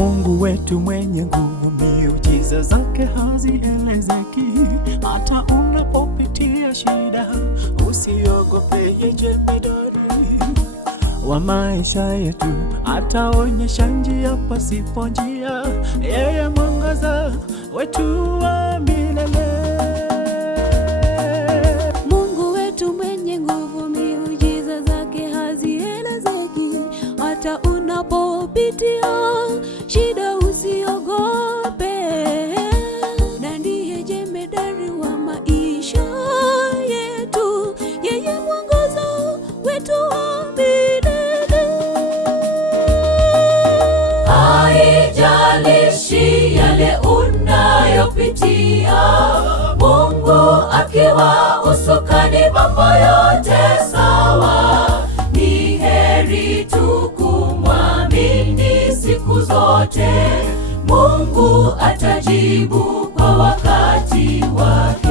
Mungu wetu mwenye nguvu, miujiza zake hazielezeki. Hata unapopitia shida, usiogope, yeye jemedari wa maisha yetu. Ataonyesha njia pasipo njia, yeye mwangaza wetu wa milele. Mungu wetu mwenye nguvu, miujiza zake hazielezeki. Hata unapopitia shida, usiogope, na ndiye jemedari wa maisha yetu, yeye mwangaza wetu wa milele. Haijalishi yale unayopitia, Mungu akiwa usukani, mambo yote sawa. Ni heri tu kumwamini siku zote, Mungu atajibu kwa wakati wake.